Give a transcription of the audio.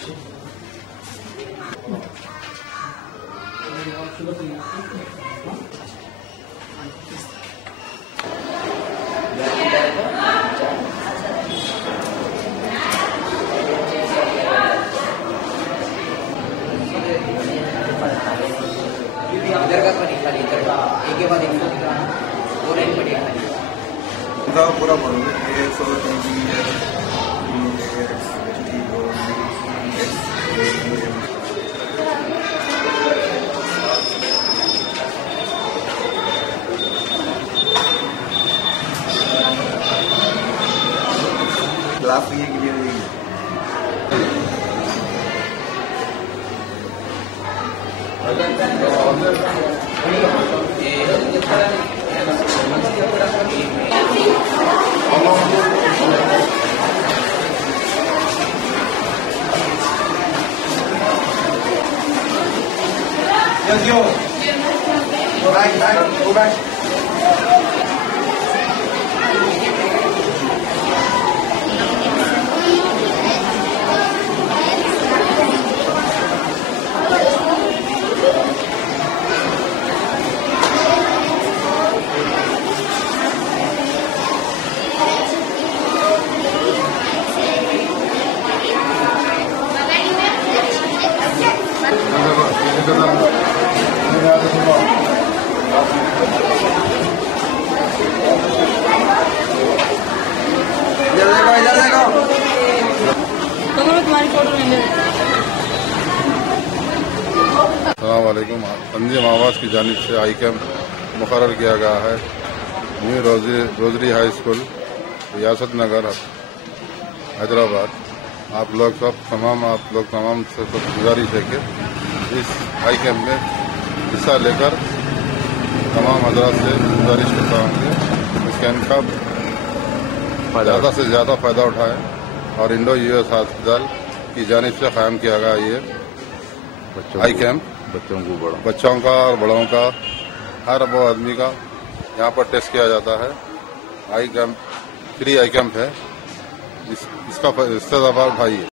इधर का पानी खाली, इधर का एक के बाद एक वो लाइन बढ़िया खाली पूरा पढ़ोगे। क्लास ये क्लियर हुई है। Yes, yo. Go back, go back. इधर देखो तुम्हारी फोटो ले। अस्सलाम वालेकुम। तंजीम आवाज़ की जानिब से आई कैम्प मुकर्रर किया गया है न्यू रोजरी हाई स्कूल रियासत नगर हैदराबाद। आप लोग तमाम से गुजारिश है कि इस हाई कैम्प में हिस्सा लेकर तमाम हजरात से गुजारिश करता हूँ कि इस कैम्प का ज़्यादा से ज़्यादा फ़ायदा उठाएं और इंडो यूएस अस्पताल की जानिब से कायम किया गया ये आई कैम्प बच्चों का और बड़ों का हर वो आदमी का यहाँ पर टेस्ट किया जाता है। आई कैम्प फ्री आई कैम्प है, इसका इस्तेमाल उठाइए।